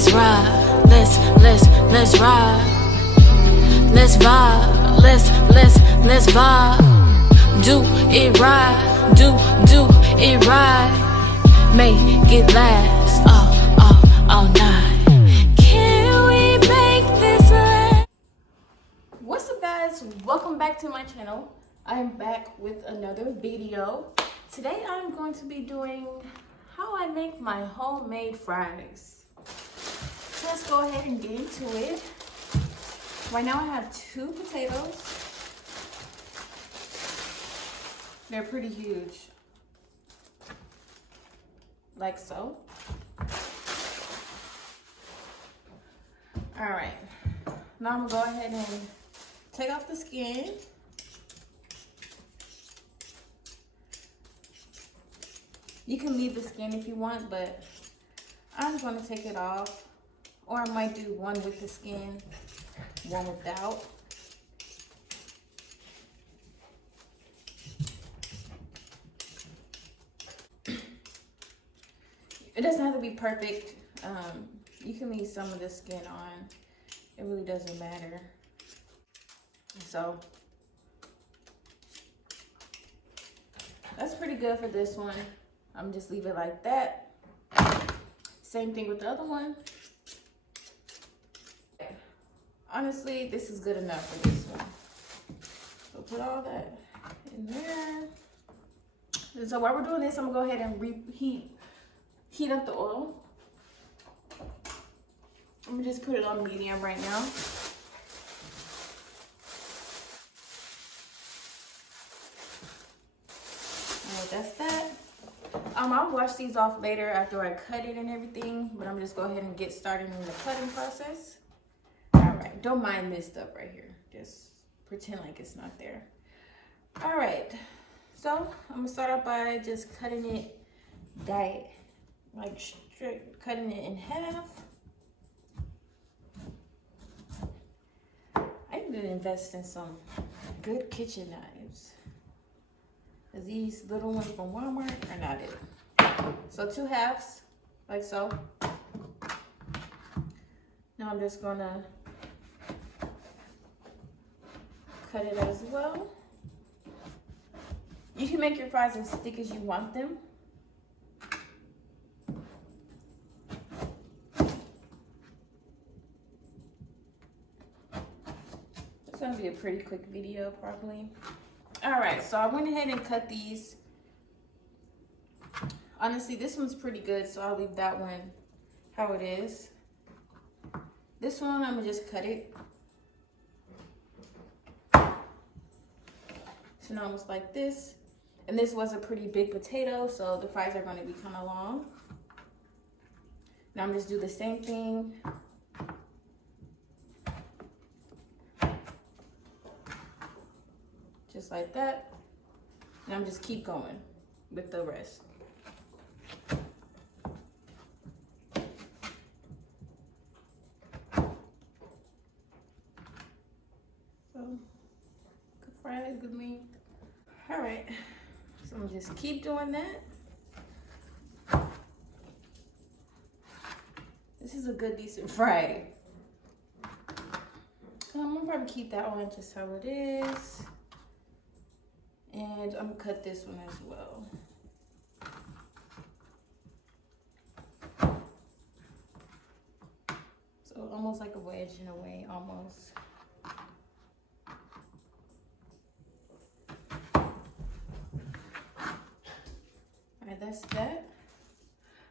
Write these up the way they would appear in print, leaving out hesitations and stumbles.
let's ride, let's ride. Let's vibe, let's vibe. Do it right, do it right. Make it last all night. Can we make this last? What's up, guys? Welcome back to my channel. I am back with another video. Today I'm going to be doing how I make my homemade fries. Let's go ahead and get into it. Right now I have 2 potatoes. They're pretty huge. Like so. Alright. Now I'm gonna go ahead and take off the skin. You can leave the skin if you want, but I'm just gonna take it off. Or I might do one with the skin, one without. It doesn't have to be perfect. You can leave some of the skin on. It really doesn't matter. So that's pretty good for this one. I'm just leave it like that. Same thing with the other one. Honestly, this is good enough for this one. So put all that in there. And so while we're doing this, I'm gonna go ahead and heat up the oil. I'm gonna just put it on medium right now. Alright, that's that. I'll wash these off later after I cut it and everything, but I'm just go ahead and get started in the cutting process. Alright, don't mind this stuff right here. Just pretend like it's not there. Alright, so I'm gonna start off by just cutting it straight, cutting it in half. I need to invest in some good kitchen knives. These little ones from Walmart are not it. So 2 halves, like so. Now I'm just gonna cut it as well. You can make your fries as thick as you want them. It's gonna be a pretty quick video probably. Alright, so I went ahead and cut these. Honestly, this one's pretty good, so I'll leave that one how it is. This one, I'm gonna just cut it. So now almost like this. And this was a pretty big potato, so the fries are gonna be kind of long. Now I'm just do the same thing. Just like that. And I'm just keep going with the rest. So, good fries, good meat. All right, so I'm just keep doing that. This is a good, decent fry. I'm gonna probably keep that one just how it is. And I'm gonna cut this one as well. So almost like a wedge in a way, almost. Alright, that's that.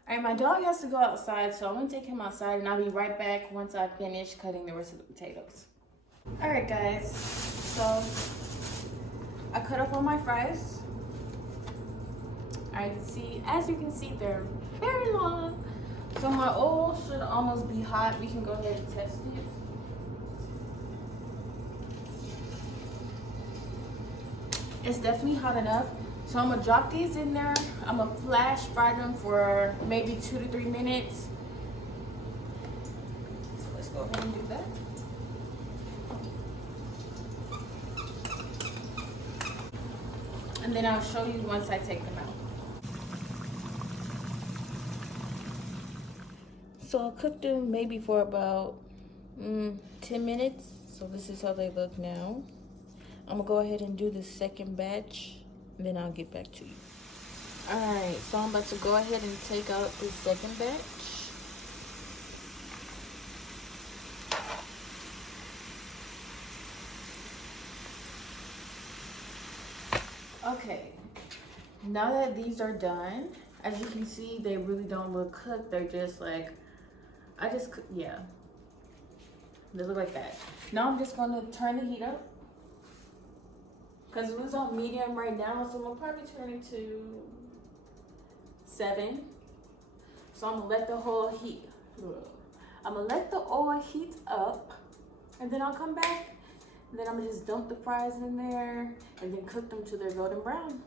Alright, my dog has to go outside, so I'm gonna take him outside and I'll be right back once I finish cutting the rest of the potatoes. Alright guys, so I cut up all my fries. As you can see, they're very long. So my oil should almost be hot. We can go ahead and test it. It's definitely hot enough. So I'm gonna drop these in there. I'm gonna flash fry them for maybe 2 to 3 minutes. So let's go ahead and do that. And then I'll show you once I take them out. So I'll cook them maybe for about 10 minutes. So this is how they look now. I'm gonna go ahead and do the second batch, and then I'll get back to you. All right, so I'm about to go ahead and take out the second batch. Okay, now that these are done, as you can see, they really don't look cooked. They're just like, yeah. They look like that. Now I'm just gonna turn the heat up. Cause it was on medium right now, so I'm gonna probably turn it to 7. So I'm gonna let the whole heat, I'm gonna let the oil heat up, and then I'll come back, and then I'm gonna just dump the fries in there, and then cook them till they're golden brown.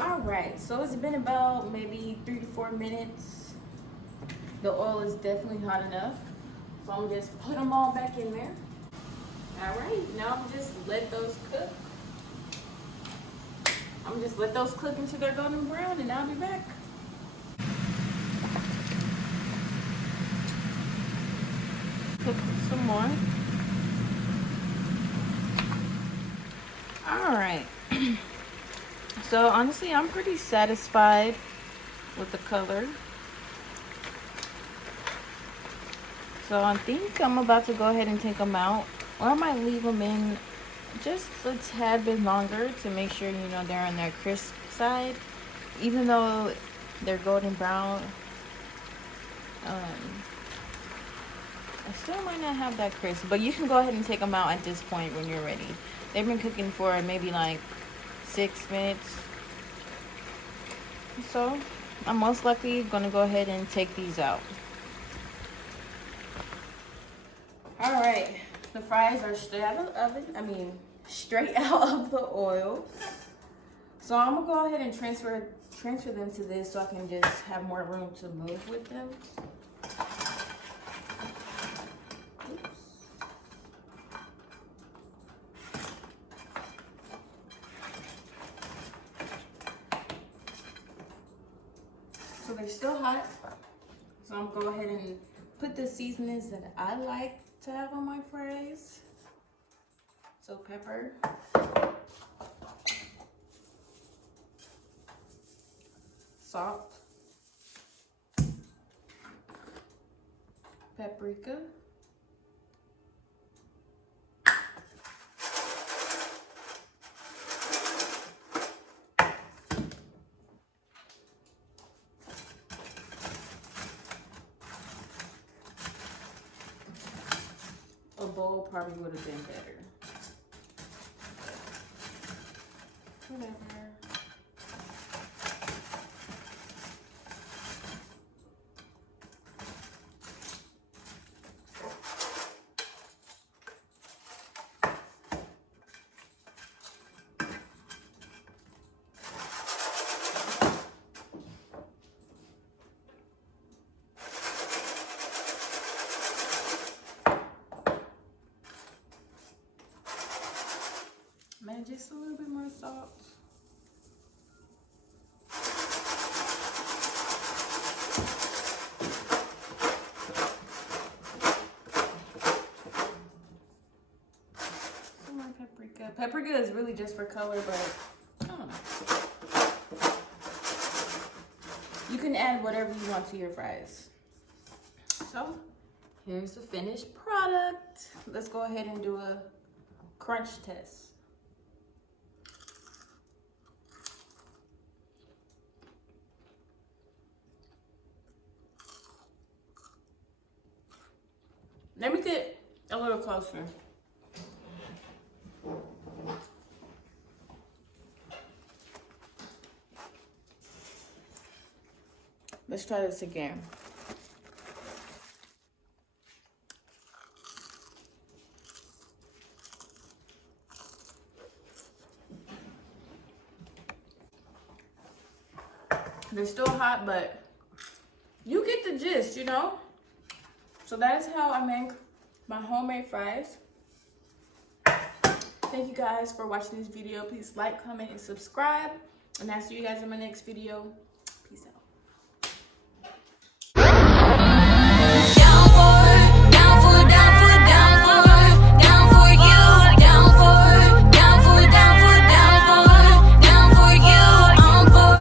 All right, so it's been about maybe 3 to 4 minutes. The oil is definitely hot enough. So I'm just put them all back in there. All right, now I'm just let those cook. I'm just let those cook until they're golden brown, and I'll be back. Cook some more. All right. So honestly, I'm pretty satisfied with the color. So I think I'm about to go ahead and take them out, or I might leave them in just a tad bit longer to make sure, you know, they're on their crisp side. Even though they're golden brown, I still might not have that crisp, but you can go ahead and take them out at this point when you're ready. They've been cooking for maybe like 6 minutes. So I'm most likely gonna go ahead and take these out. All right, the fries are straight out of the oven. Straight out of the oil. So I'm gonna go ahead and transfer them to this so I can just have more room to move with them. Oops. So they're still hot. So I'm gonna go ahead and put the seasonings that I like to have on my fries. So pepper, salt, paprika, a bowl probably would have been better. Whatever. Man, just a little bit more salt. Some more paprika. Paprika is really just for color, but I don't know. You can add whatever you want to your fries. So here's the finished product. Let's go ahead and do a crunch test. Let me get a little closer. Let's try this again. They're still hot, but you get the gist, you know? So that is how I make my homemade fries. Thank you guys for watching this video. Please like, comment, and subscribe. And I'll see you guys in my next video.